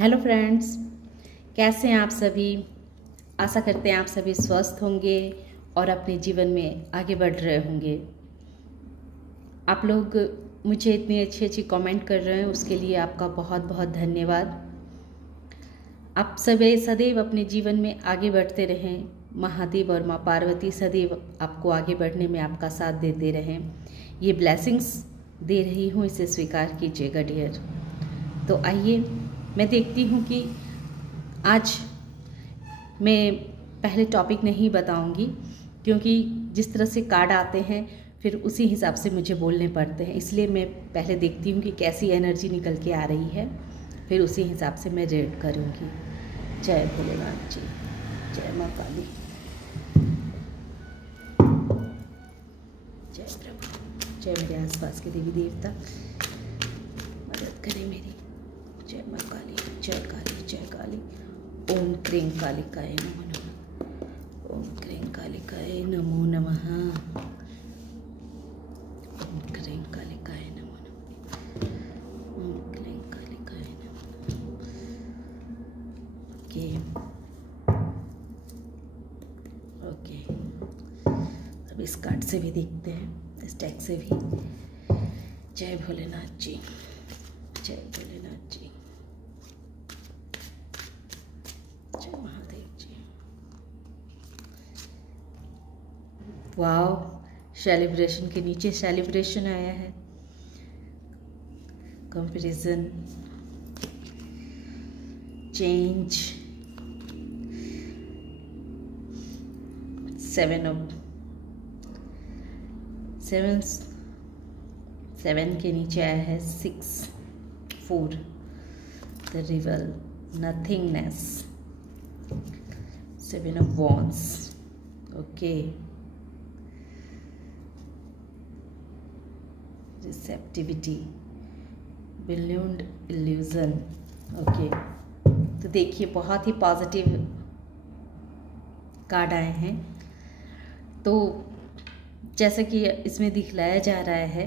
Hello friends, कैसे हैं आप सभी। आशा करते हैं आप सभी स्वस्थ होंगे और अपने जीवन में आगे बढ़ रहे होंगे। आप लोग मुझे इतनी अच्छी अच्छी कमेंट कर रहे हैं, उसके लिए आपका बहुत बहुत धन्यवाद। आप सभी सदैव अपने जीवन में आगे बढ़ते रहें। महादेव और माँ पार्वती सदैव आपको आगे बढ़ने में आपका साथ देते रहें। ये ब्लेसिंग्स दे रही हूँ, इसे स्वीकार कीजिएगा डियर। तो आइए मैं देखती हूँ कि आज मैं पहले टॉपिक नहीं बताऊँगी, क्योंकि जिस तरह से कार्ड आते हैं फिर उसी हिसाब से मुझे बोलने पड़ते हैं। इसलिए मैं पहले देखती हूँ कि कैसी एनर्जी निकल के आ रही है, फिर उसी हिसाब से मैं रीड करूँगी। जय भोलेनाथ जी, जय माँ काली, जय प्रभु, जय मेरे आसपास के देवी देवता मदद करें मेरी। जय माँ काली, जय काली, जय काली। ओम क्रीं कालिकाय नमो नमः। ओम क्रीं कालिकाय नमो नमः। ओम क्रीं कालिकाय नमो नमः। ओम क्रीं कालिकाय नमो नमः। ओके, अब इस कार्ड से भी देखते हैं, इस टैग से भी। जय भोलेनाथ जी, जय भोलेनाथ जी, जय महादेव जी। वाओ, सेलिब्रेशन के नीचे सेलिब्रेशन आया है। कंपैरिजन, चेंज, सेवन के नीचे आया है 6, 4, the reveal, nothingness, 7 of wands, okay, receptivity, बिल्यून्ड इल्यूजन, ओके। तो देखिए बहुत ही पॉजिटिव कार्ड आए हैं। तो जैसा कि इसमें दिखलाया जा रहा है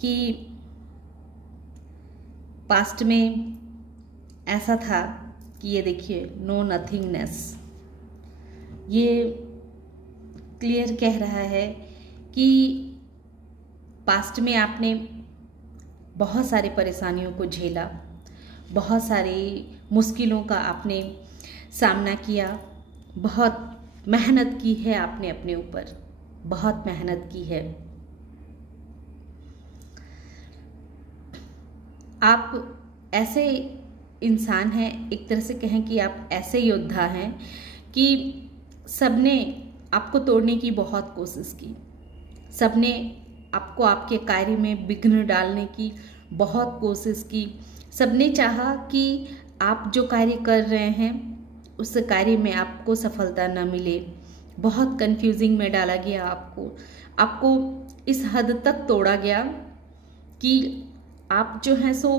कि पास्ट में ऐसा था कि ये देखिए, नो नथिंगनेस, ये क्लियर कह रहा है कि पास्ट में आपने बहुत सारी परेशानियों को झेला, बहुत सारी मुश्किलों का आपने सामना किया, बहुत मेहनत की है आपने अपने ऊपर, बहुत मेहनत की है। आप ऐसे इंसान हैं, एक तरह से कहें कि आप ऐसे योद्धा हैं कि सबने आपको तोड़ने की बहुत कोशिश की, सबने आपको आपके कार्य में विघ्न डालने की बहुत कोशिश की, सबने चाहा कि आप जो कार्य कर रहे हैं उस कार्य में आपको सफलता न मिले। बहुत कंफ्यूजिंग में डाला गया आपको इस हद तक तोड़ा गया कि आप जो हैं सो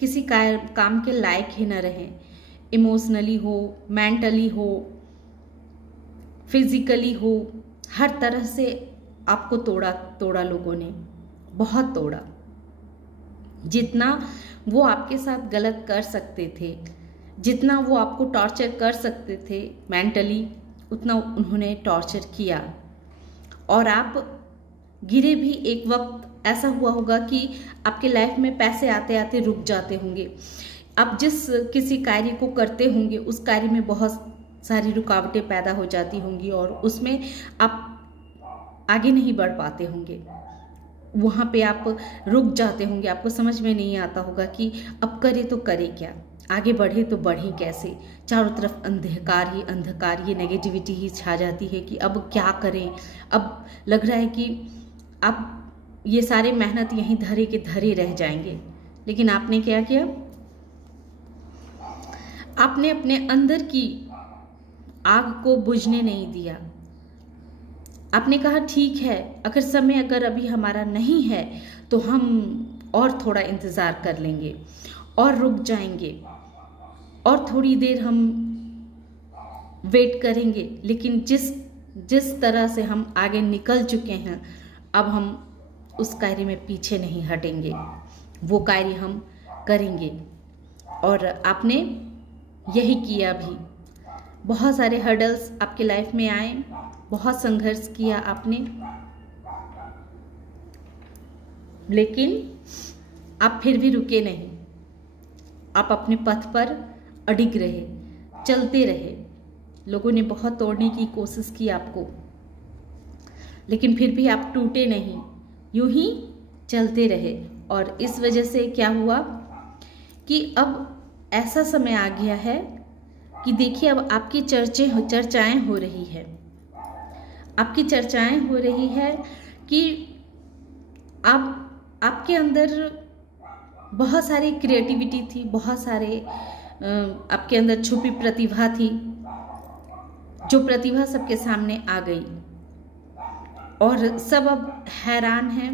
किसी काम के लायक ही न रहें। इमोशनली हो, मेंटली हो, फिजिकली हो, हर तरह से आपको तोड़ा लोगों ने, बहुत तोड़ा। जितना वो आपके साथ गलत कर सकते थे, जितना वो आपको टॉर्चर कर सकते थे मेंटली, उतना उन्होंने टॉर्चर किया। और आप गिरे भी। एक वक्त ऐसा हुआ होगा कि आपके लाइफ में पैसे आते आते रुक जाते होंगे। आप जिस किसी कार्य को करते होंगे उस कार्य में बहुत सारी रुकावटें पैदा हो जाती होंगी और उसमें आप आगे नहीं बढ़ पाते होंगे। वहाँ पे आप रुक जाते होंगे, आपको समझ में नहीं आता होगा कि अब करे तो करे क्या, आगे बढ़े तो बढ़े कैसे। चारों तरफ अंधकार ही अंधकार, ये नेगेटिविटी ही छा जाती है कि अब क्या करें। अब लग रहा है कि अब ये सारे मेहनत यहीं धरे के धरे रह जाएंगे। लेकिन आपने क्या किया, आपने अपने अंदर की आग को बुझने नहीं दिया। आपने कहा ठीक है, अगर समय अगर अभी हमारा नहीं है तो हम और थोड़ा इंतज़ार कर लेंगे और रुक जाएंगे और थोड़ी देर हम वेट करेंगे। लेकिन जिस तरह से हम आगे निकल चुके हैं, अब हम उस कार्य में पीछे नहीं हटेंगे, वो कार्य हम करेंगे। और आपने यही किया भी। बहुत सारे हर्डल्स आपके लाइफ में आए, बहुत संघर्ष किया आपने, लेकिन आप फिर भी रुके नहीं। आप अपने पथ पर अडिग रहे, चलते रहे। लोगों ने बहुत तोड़ने की कोशिश की आपको, लेकिन फिर भी आप टूटे नहीं, यूं ही चलते रहे। और इस वजह से क्या हुआ कि अब ऐसा समय आ गया है कि देखिए, अब आपकी चर्चाएं हो रही है। आपकी चर्चाएं हो रही है कि आपके अंदर बहुत सारी क्रिएटिविटी थी, बहुत सारे आपके अंदर छुपी प्रतिभा थी, जो प्रतिभा सबके सामने आ गई और सब अब हैरान हैं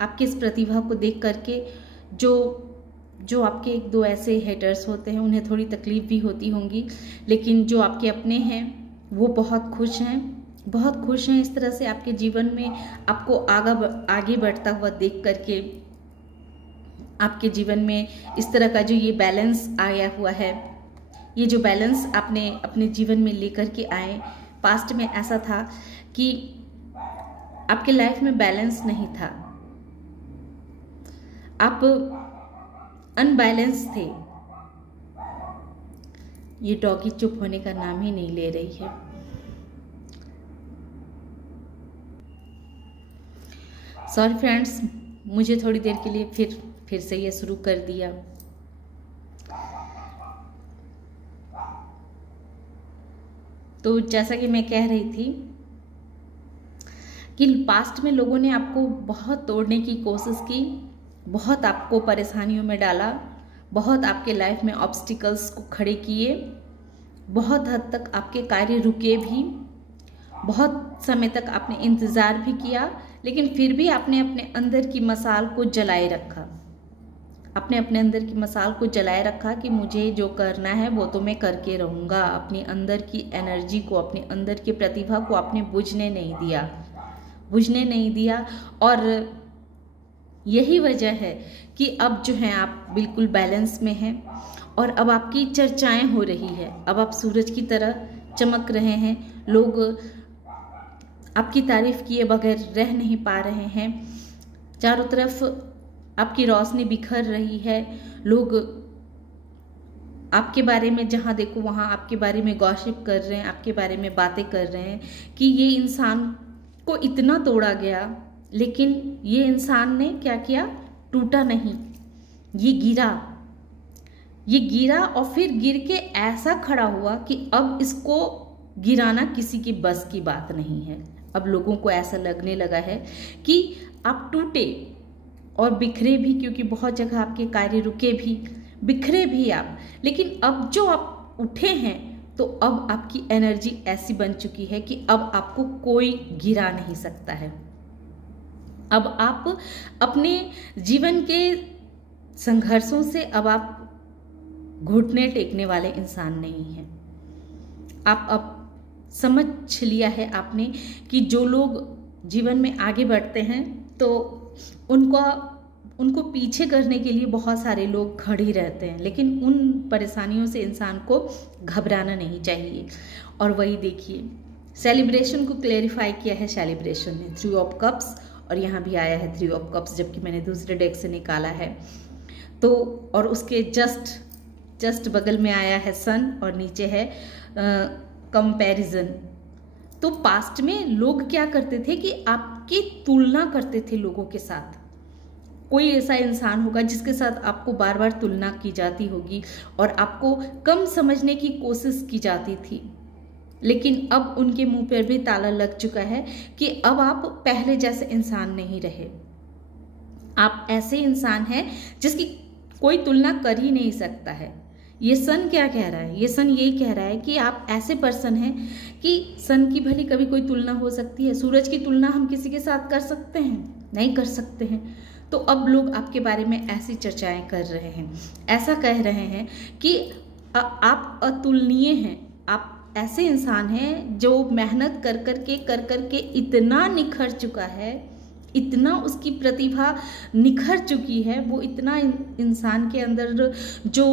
आपकी इस प्रतिभा को देख करके। जो आपके एक दो ऐसे हेटर्स होते हैं, उन्हें थोड़ी तकलीफ भी होती होंगी, लेकिन जो आपके अपने हैं वो बहुत खुश हैं, बहुत खुश हैं इस तरह से आपके जीवन में आपको आगे बढ़ता हुआ देख करके। आपके जीवन में इस तरह का जो ये बैलेंस आया हुआ है, ये जो बैलेंस आपने अपने जीवन में लेकर के आए। पास्ट में ऐसा था कि आपके लाइफ में बैलेंस नहीं था, आप अनबैलेंस थे। ये डॉगी चुप होने का नाम ही नहीं ले रही है। सॉरी फ्रेंड्स, मुझे थोड़ी देर के लिए फिर से ये शुरू कर दिया। तो जैसा कि मैं कह रही थी कि पास्ट में लोगों ने आपको बहुत तोड़ने की कोशिश की, बहुत आपको परेशानियों में डाला, बहुत आपके लाइफ में ऑब्स्टिकल्स को खड़े किए, बहुत हद तक आपके कार्य रुके भी, बहुत समय तक आपने इंतज़ार भी किया, लेकिन फिर भी आपने अपने अंदर की मसाल को जलाए रखा। आपने अपने अंदर की मसाल को जलाए रखा कि मुझे जो करना है वो तो मैं करके रहूँगा। अपनी अंदर की एनर्जी को, अपने अंदर की प्रतिभा को आपने बुझने नहीं दिया। और यही वजह है कि अब जो है आप बिल्कुल बैलेंस में हैं और अब आपकी चर्चाएं हो रही है। अब आप सूरज की तरह चमक रहे हैं, लोग आपकी तारीफ किए बगैर रह नहीं पा रहे हैं। चारों तरफ आपकी रोशनी बिखर रही है, लोग आपके बारे में जहाँ देखो वहाँ आपके बारे में गॉसिप कर रहे हैं, आपके बारे में बातें कर रहे हैं कि ये इंसान को इतना तोड़ा गया, लेकिन ये इंसान ने क्या किया, टूटा नहीं, ये गिरा और फिर गिर के ऐसा खड़ा हुआ कि अब इसको गिराना किसी की बस की बात नहीं है। अब लोगों को ऐसा लगने लगा है कि आप टूटे और बिखरे भी, क्योंकि बहुत जगह आपके कार्य रुके भी, बिखरे भी आप, लेकिन अब जो आप उठे हैं तो अब आपकी एनर्जी ऐसी बन चुकी है कि अब आपको कोई गिरा नहीं सकता है। अब आप अपने जीवन के संघर्षों से अब आप घुटने टेकने वाले इंसान नहीं हैं। आप अब समझ लिया है आपने कि जो लोग जीवन में आगे बढ़ते हैं तो उनको पीछे करने के लिए बहुत सारे लोग खड़े रहते हैं, लेकिन उन परेशानियों से इंसान को घबराना नहीं चाहिए। और वही देखिए, सेलिब्रेशन को क्लेरिफाई किया है सेलिब्रेशन ने, 3 ऑफ कप्स, और यहाँ भी आया है 3 ऑफ कप्स, जबकि मैंने दूसरे डेक से निकाला है। तो और उसके जस्ट बगल में आया है सन और नीचे है कंपैरिजन। तो पास्ट में लोग क्या करते थे कि आपकी तुलना करते थे लोगों के साथ। कोई ऐसा इंसान होगा जिसके साथ आपको बार बार तुलना की जाती होगी और आपको कम समझने की कोशिश की जाती थी, लेकिन अब उनके मुंह पर भी ताला लग चुका है कि अब आप पहले जैसे इंसान नहीं रहे। आप ऐसे इंसान हैं जिसकी कोई तुलना कर ही नहीं सकता है। ये सन क्या कह रहा है? ये सन यही कह रहा है कि आप ऐसे पर्सन हैं कि सन की भली कभी कोई तुलना हो सकती है? सूरज की तुलना हम किसी के साथ कर सकते हैं? नहीं कर सकते हैं। तो अब लोग आपके बारे में ऐसी चर्चाएं कर रहे हैं, ऐसा कह रहे हैं कि आप अतुलनीय हैं, आप ऐसे इंसान हैं जो मेहनत कर करके इतना निखर चुका है, इतना उसकी प्रतिभा निखर चुकी है, वो इतना इंसान के अंदर जो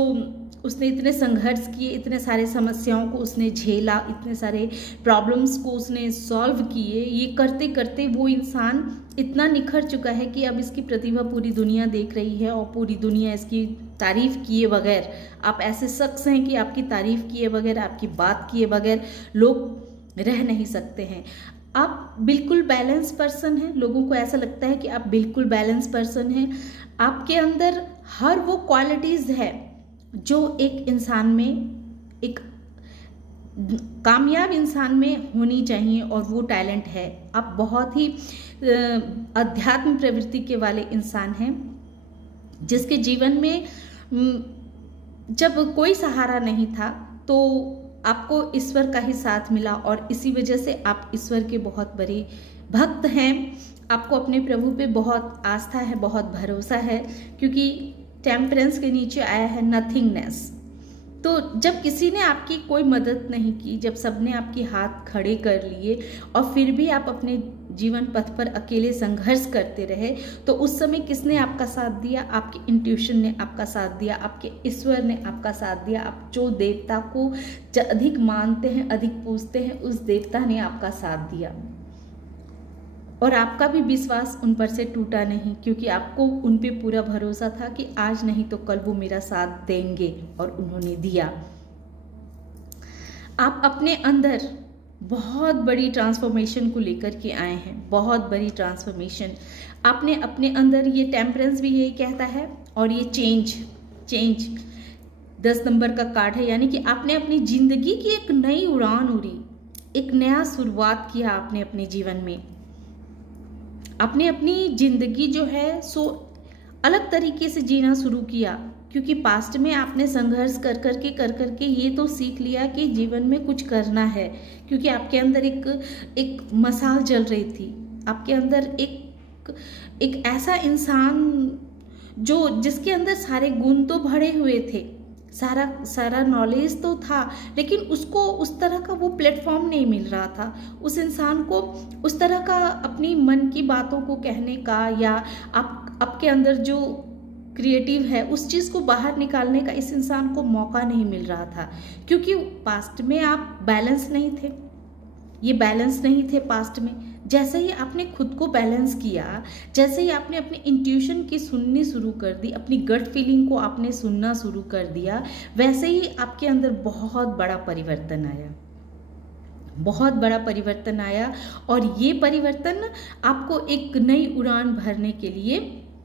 उसने इतने संघर्ष किए, इतने सारे समस्याओं को उसने झेला, इतने सारे प्रॉब्लम्स को उसने सॉल्व किए। ये करते करते वो इंसान इतना निखर चुका है कि अब इसकी प्रतिभा पूरी दुनिया देख रही है और पूरी दुनिया इसकी तारीफ़ किए बगैर, आप ऐसे शख्स हैं कि आपकी तारीफ़ किए बगैर, आपकी बात किए बगैर लोग रह नहीं सकते हैं। आप बिल्कुल बैलेंस पर्सन हैं, लोगों को ऐसा लगता है कि आप बिल्कुल बैलेंस पर्सन हैं। आपके अंदर हर वो क्वालिटीज़ है जो एक इंसान में, एक कामयाब इंसान में होनी चाहिए, और वो टैलेंट है। आप बहुत ही अध्यात्म प्रवृत्ति के वाले इंसान हैं, जिसके जीवन में जब कोई सहारा नहीं था तो आपको ईश्वर का ही साथ मिला, और इसी वजह से आप ईश्वर के बहुत बड़े भक्त हैं। आपको अपने प्रभु पे बहुत आस्था है, बहुत भरोसा है, क्योंकि टेम्परेंस के नीचे आया है नथिंगनेस। तो जब किसी ने आपकी कोई मदद नहीं की, जब सबने आपके हाथ खड़े कर लिए और फिर भी आप अपने जीवन पथ पर अकेले संघर्ष करते रहे, तो उस समय किसने आपका साथ दिया? आपके इंट्यूशन ने आपका साथ दिया, आपके ईश्वर ने आपका साथ दिया। आप जो देवता को अधिक मानते हैं, अधिक पूजते हैं, उस देवता ने आपका साथ दिया, और आपका भी विश्वास उन पर से टूटा नहीं, क्योंकि आपको उन पे पूरा भरोसा था कि आज नहीं तो कल वो मेरा साथ देंगे, और उन्होंने दिया। आप अपने अंदर बहुत बड़ी ट्रांसफॉर्मेशन को लेकर के आए हैं, बहुत बड़ी ट्रांसफॉर्मेशन। आपने अपने अंदर, ये टेम्परेंस भी यही कहता है, और ये चेंज 10 नंबर का कार्ड है, यानी कि आपने अपनी जिंदगी की एक नई उड़ान उड़ी, एक नया शुरुआत किया आपने अपने जीवन में। आपने अपनी जिंदगी जो है सो अलग तरीके से जीना शुरू किया, क्योंकि पास्ट में आपने संघर्ष कर करके ये तो सीख लिया कि जीवन में कुछ करना है, क्योंकि आपके अंदर एक मशाल जल रही थी। आपके अंदर एक ऐसा इंसान जिसके अंदर सारे गुण तो भरे हुए थे, सारा नॉलेज तो था, लेकिन उसको उस तरह का वो प्लेटफॉर्म नहीं मिल रहा था। उस इंसान को उस तरह का अपनी मन की बातों को कहने का, या आपके अंदर जो क्रिएटिव है उस चीज़ को बाहर निकालने का इस इंसान को मौका नहीं मिल रहा था, क्योंकि पास्ट में आप बैलेंस नहीं थे, ये बैलेंस नहीं थे पास्ट में। जैसे ही आपने खुद को बैलेंस किया, जैसे ही आपने अपनी इंट्यूशन की सुननी शुरू कर दी, अपनी गट फीलिंग को आपने सुनना शुरू कर दिया, वैसे ही आपके अंदर बहुत बड़ा परिवर्तन आया, बहुत बड़ा परिवर्तन आया। और ये परिवर्तन आपको एक नई उड़ान भरने के लिए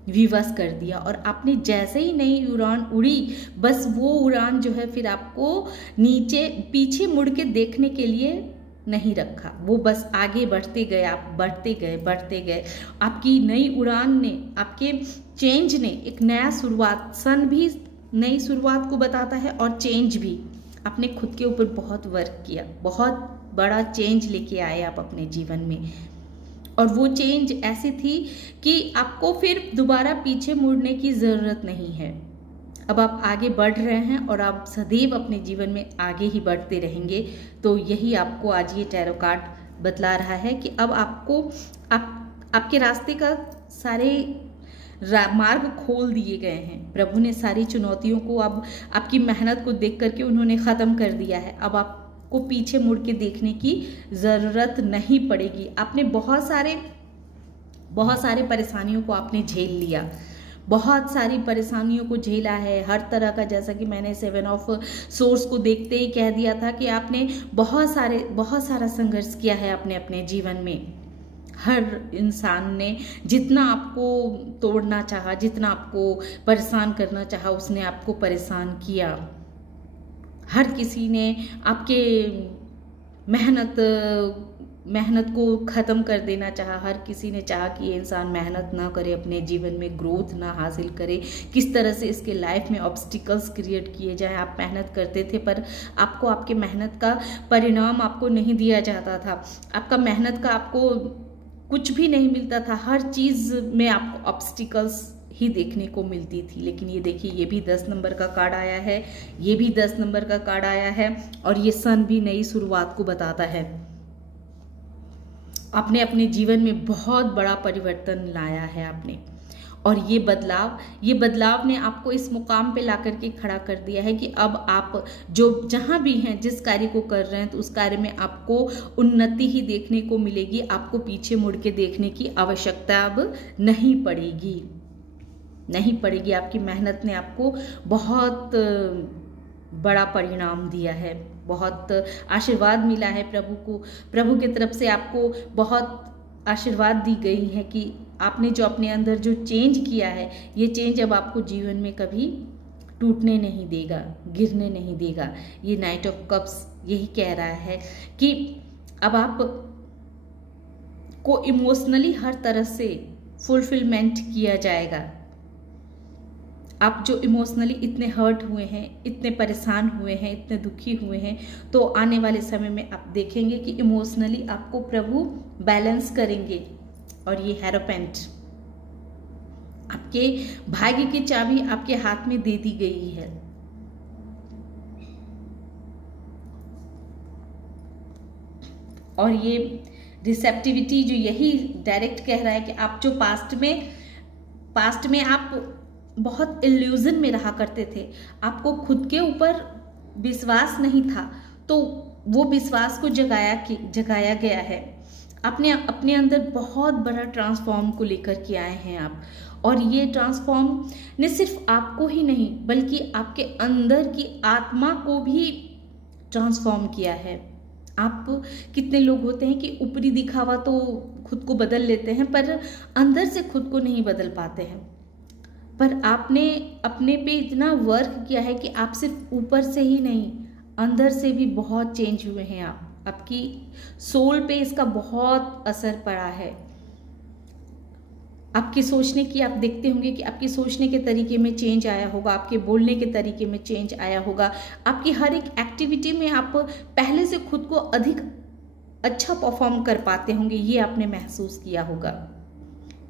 विवश कर दिया, और आपने जैसे ही नई उड़ान उड़ी, बस वो उड़ान जो है फिर आपको पीछे मुड़ के देखने के लिए नहीं रखा, वो बस आगे बढ़ते गए, आप बढ़ते गए। आपकी नई उड़ान ने, आपके चेंज ने एक नया शुरुआत, सन भी नई शुरुआत को बताता है और चेंज भी। आपने खुद के ऊपर बहुत वर्क किया, बहुत बड़ा चेंज लेके आए आप अपने जीवन में, और वो चेंज ऐसी थी कि आपको फिर दोबारा पीछे मुड़ने की ज़रूरत नहीं है। अब आप आगे बढ़ रहे हैं, और आप सदैव अपने जीवन में आगे ही बढ़ते रहेंगे। तो यही आपको आज ये टैरो कार्ड बतला रहा है कि अब आपको आपके रास्ते का सारे मार्ग खोल दिए गए हैं। प्रभु ने सारी चुनौतियों को, अब आपकी मेहनत को देख करके उन्होंने ख़त्म कर दिया है। अब आपको पीछे मुड़ के देखने की ज़रूरत नहीं पड़ेगी। आपने बहुत सारे परेशानियों को आपने झेल लिया, बहुत सारी परेशानियों को झेला है, हर तरह का। जैसा कि मैंने 7 ऑफ सोर्स को देखते ही कह दिया था कि आपने बहुत सारा संघर्ष किया है अपने जीवन में। हर इंसान ने जितना आपको तोड़ना चाहा, जितना आपको परेशान करना चाहा, उसने आपको परेशान किया। हर किसी ने आपके मेहनत को ख़त्म कर देना चाहा। हर किसी ने चाहा कि ये इंसान मेहनत ना करे, अपने जीवन में ग्रोथ ना हासिल करे, किस तरह से इसके लाइफ में ऑब्स्टिकल्स क्रिएट किए जाए। आप मेहनत करते थे, पर आपको आपके मेहनत का परिणाम आपको नहीं दिया जाता था। आपका मेहनत का आपको कुछ भी नहीं मिलता था, हर चीज़ में आपको ऑब्स्टिकल्स ही देखने को मिलती थी। लेकिन ये देखिए, ये भी 10 नंबर का कार्ड आया है, ये भी 10 नंबर का कार्ड आया है, और ये सन भी नई शुरुआत को बताता है। आपने अपने जीवन में बहुत बड़ा परिवर्तन लाया है आपने, और ये बदलाव ने आपको इस मुकाम पे ला करके खड़ा कर दिया है कि अब आप जो जहाँ भी हैं, जिस कार्य को कर रहे हैं, तो उस कार्य में आपको उन्नति ही देखने को मिलेगी। आपको पीछे मुड़ के देखने की आवश्यकता अब नहीं पड़ेगी। आपकी मेहनत ने आपको बहुत बड़ा परिणाम दिया है, बहुत आशीर्वाद मिला है प्रभु की तरफ से आपको बहुत आशीर्वाद दी गई है कि आपने जो अपने अंदर जो चेंज किया है, ये चेंज अब आपको जीवन में कभी टूटने नहीं देगा, गिरने नहीं देगा। ये नाइट ऑफ कप्स यही कह रहा है कि अब आप को इमोशनली हर तरह से फुलफिलमेंट किया जाएगा। आप जो इमोशनली इतने हर्ट हुए हैं, इतने परेशान हुए हैं, इतने दुखी हुए हैं, तो आने वाले समय में आप देखेंगे कि इमोशनली आपको प्रभु बैलेंस करेंगे। और ये हेरोपेंट आपके भाग्य की चाबी आपके हाथ में दे दी गई है। और ये रिसेप्टिविटी जो यही डायरेक्ट कह रहा है कि आप जो पास्ट में आप बहुत इल्यूजन में रहा करते थे, आपको खुद के ऊपर विश्वास नहीं था, तो वो विश्वास को जगाया गया है। आपने अपने अंदर बहुत बड़ा ट्रांसफॉर्म को लेकर के आए हैं आप। और ये ट्रांसफॉर्म ने सिर्फ आपको ही नहीं बल्कि आपके अंदर की आत्मा को भी ट्रांसफॉर्म किया है। आप कितने लोग होते हैं कि ऊपरी दिखावा तो खुद को बदल लेते हैं पर अंदर से खुद को नहीं बदल पाते हैं। पर आपने अपने पे इतना वर्क किया है कि आप सिर्फ ऊपर से ही नहीं, अंदर से भी बहुत चेंज हुए हैं। आपकी सोल पे इसका बहुत असर पड़ा है। आपके सोचने की, आप देखते होंगे कि आपके सोचने के तरीके में चेंज आया होगा, आपके बोलने के तरीके में चेंज आया होगा, आपकी हर एक एक्टिविटी में आप पहले से खुद को अधिक अच्छा परफॉर्म कर पाते होंगे, ये आपने महसूस किया होगा।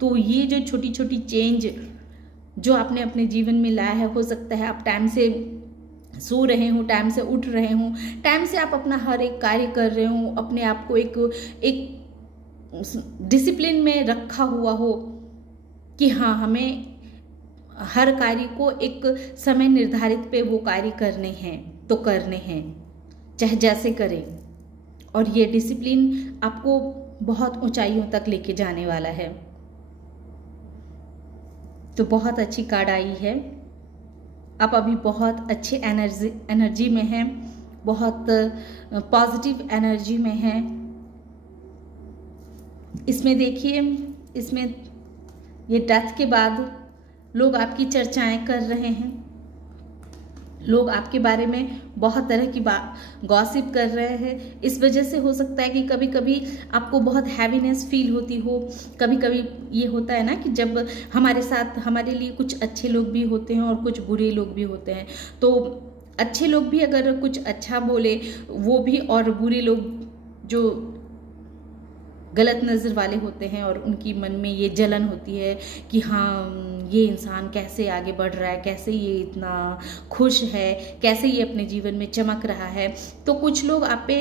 तो ये जो छोटी छोटी चेंज जो आपने अपने जीवन में लाया है, हो सकता है आप टाइम से सो रहे हो, टाइम से उठ रहे हो, टाइम से आप अपना हर एक कार्य कर रहे हो, अपने आप को एक डिसिप्लिन में रखा हुआ हो कि हाँ, हमें हर कार्य को एक समय निर्धारित पे वो कार्य करने हैं, चाहे जैसे करें। और ये डिसिप्लिन आपको बहुत ऊंचाइयों तक लेके जाने वाला है। तो बहुत अच्छी कार्ड आई है। आप अभी बहुत अच्छे एनर्जी में हैं, बहुत पॉजिटिव एनर्जी में हैं। इसमें देखिए, इसमें ये डेथ के बाद लोग आपकी चर्चाएं कर रहे हैं, लोग आपके बारे में बहुत तरह की गॉसिप कर रहे हैं। इस वजह से हो सकता है कि कभी कभी आपको बहुत हैवीनेस फील होती हो। कभी कभी ये होता है ना कि जब हमारे साथ हमारे लिए कुछ अच्छे लोग भी होते हैं और कुछ बुरे लोग भी होते हैं, तो अच्छे लोग भी अगर कुछ अच्छा बोले वो भी, और बुरे लोग जो गलत नज़र वाले होते हैं और उनकी मन में ये जलन होती है कि हाँ, ये इंसान कैसे आगे बढ़ रहा है, कैसे ये इतना खुश है, कैसे ये अपने जीवन में चमक रहा है। तो कुछ लोग आप पे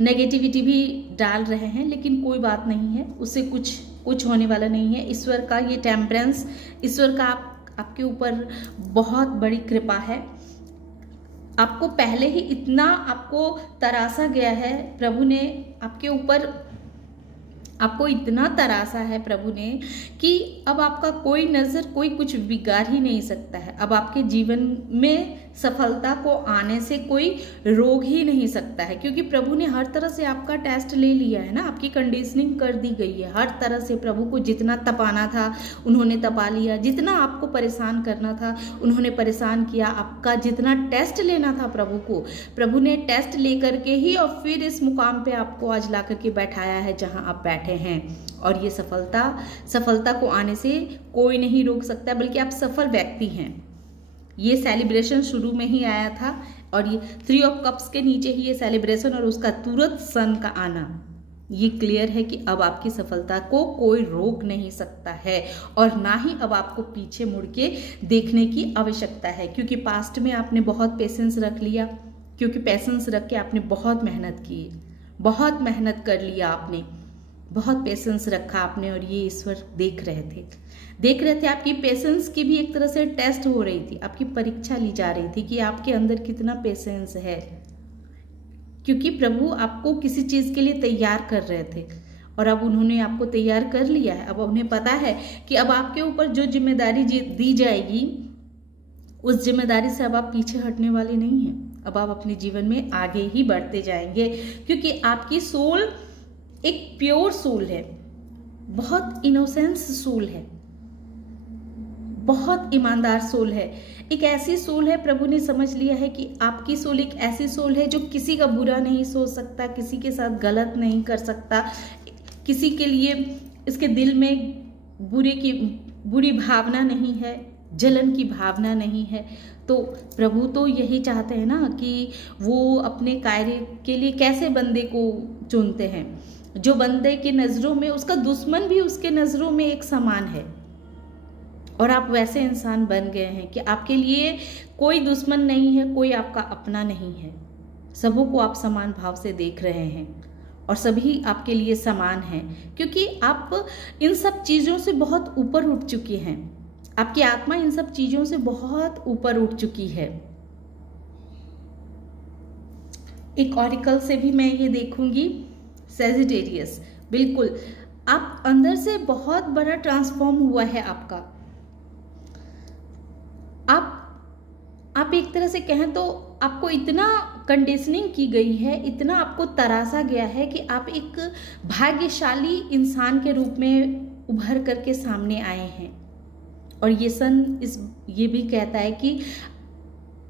नेगेटिविटी भी डाल रहे हैं, लेकिन कोई बात नहीं है, उससे कुछ होने वाला नहीं है। ईश्वर का ये टेम्परेंस, ईश्वर का आपके ऊपर बहुत बड़ी कृपा है। आपको पहले ही इतना आपको तरासा गया है, प्रभु ने आपके ऊपर आपको इतना तरासा है प्रभु ने कि अब आपका कोई नज़र, कोई कुछ बिगाड़ ही नहीं सकता है। अब आपके जीवन में सफलता को आने से कोई रोक ही नहीं सकता है, क्योंकि प्रभु ने हर तरह से आपका टेस्ट ले लिया है ना, आपकी कंडीशनिंग कर दी गई है हर तरह से। प्रभु को जितना तपाना था उन्होंने तपा लिया, जितना आपको परेशान करना था उन्होंने परेशान किया, आपका जितना टेस्ट लेना था प्रभु ने टेस्ट लेकर के ही और फिर इस मुकाम पे आपको आज ला करके बैठाया है जहां आप बैठे हैं। और ये सफलता को आने से कोई नहीं रोक सकता, बल्कि आप सफल व्यक्ति हैं। ये सेलिब्रेशन शुरू में ही आया था और ये 3 ऑफ कप्स के नीचे ही ये सेलिब्रेशन और उसका तुरंत सन का आना, ये क्लियर है कि अब आपकी सफलता को कोई रोक नहीं सकता है और ना ही अब आपको पीछे मुड़ के देखने की आवश्यकता है, क्योंकि पास्ट में आपने बहुत पेशेंस रख लिया, क्योंकि पेशेंस रख के आपने बहुत मेहनत की, बहुत मेहनत कर लिया आपने। बहुत पेशेंस रखा आपने, और ये ईश्वर देख रहे थे। आपकी पेशेंस की भी एक तरह से टेस्ट हो रही थी, आपकी परीक्षा ली जा रही थी कि आपके अंदर कितना पेशेंस है, क्योंकि प्रभु आपको किसी चीज़ के लिए तैयार कर रहे थे और अब उन्होंने आपको तैयार कर लिया है। अब उन्हें पता है कि अब आपके ऊपर जो जिम्मेदारी दी जाएगी, उस जिम्मेदारी से अब आप पीछे हटने वाले नहीं हैं। अब आप अपने जीवन में आगे ही बढ़ते जाएंगे, क्योंकि आपकी सोल एक प्योर सोल है, बहुत इनोसेंस सोल है, बहुत ईमानदार सोल है। एक ऐसी सोल है, प्रभु ने समझ लिया है कि आपकी सोल एक ऐसी सोल है जो किसी का बुरा नहीं सोच सकता, किसी के साथ गलत नहीं कर सकता, किसी के लिए इसके दिल में बुरी भावना नहीं है, जलन की भावना नहीं है। तो प्रभु तो यही चाहते हैं ना कि वो अपने कार्य के लिए कैसे बंदे को चुनते हैं, जो बंदे की नज़रों में उसका दुश्मन भी उसके नज़रों में एक समान है। और आप वैसे इंसान बन गए हैं कि आपके लिए कोई दुश्मन नहीं है, कोई आपका अपना नहीं है। सबों को आप समान भाव से देख रहे हैं और सभी आपके लिए समान हैं, क्योंकि आप इन सब चीज़ों से बहुत ऊपर उठ चुके हैं। आपकी आत्मा इन सब चीज़ों से बहुत ऊपर उठ चुकी है। एक ऑरिकल से भी मैं ये देखूंगी, सैजिटेरियस, बिल्कुल आप अंदर से बहुत बड़ा ट्रांसफॉर्म हुआ है आपका। आप एक तरह से कहें तो आपको इतना कंडीशनिंग की गई है, इतना आपको तरासा गया है कि आप एक भाग्यशाली इंसान के रूप में उभर करके सामने आए हैं। और ये ये भी कहता है कि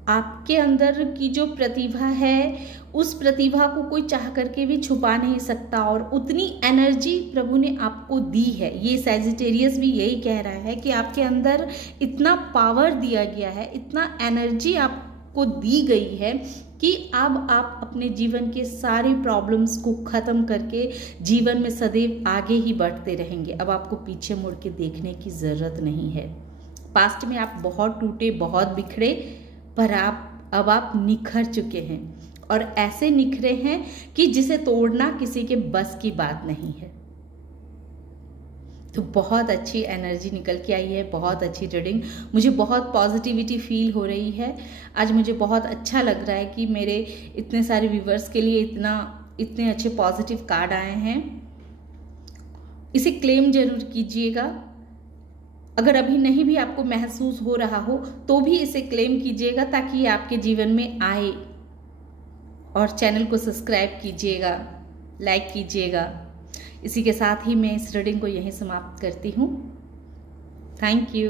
आपके अंदर की जो प्रतिभा है, उस प्रतिभा को कोई चाह करके भी छुपा नहीं सकता, और उतनी एनर्जी प्रभु ने आपको दी है। ये सैजिटेरियस भी यही कह रहा है कि आपके अंदर इतना पावर दिया गया है, इतना एनर्जी आपको दी गई है कि अब आप अपने जीवन के सारे प्रॉब्लम्स को ख़त्म करके जीवन में सदैव आगे ही बढ़ते रहेंगे। अब आपको पीछे मुड़ के देखने की ज़रूरत नहीं है। पास्ट में आप बहुत टूटे, बहुत बिखरे, पर अब आप निखर चुके हैं, और ऐसे निखरे हैं कि जिसे तोड़ना किसी के बस की बात नहीं है। तो बहुत अच्छी एनर्जी निकल के आई है, बहुत अच्छी रीडिंग, मुझे बहुत पॉजिटिविटी फील हो रही है। आज मुझे बहुत अच्छा लग रहा है कि मेरे इतने सारे व्यूवर्स के लिए इतने अच्छे पॉजिटिव कार्ड आए हैं। इसे क्लेम जरूर कीजिएगा। अगर अभी नहीं भी आपको महसूस हो रहा हो तो भी इसे क्लेम कीजिएगा, ताकि ये आपके जीवन में आए। और चैनल को सब्सक्राइब कीजिएगा, लाइक कीजिएगा। इसी के साथ ही मैं इस रीडिंग को यहीं समाप्त करती हूँ। Thank you.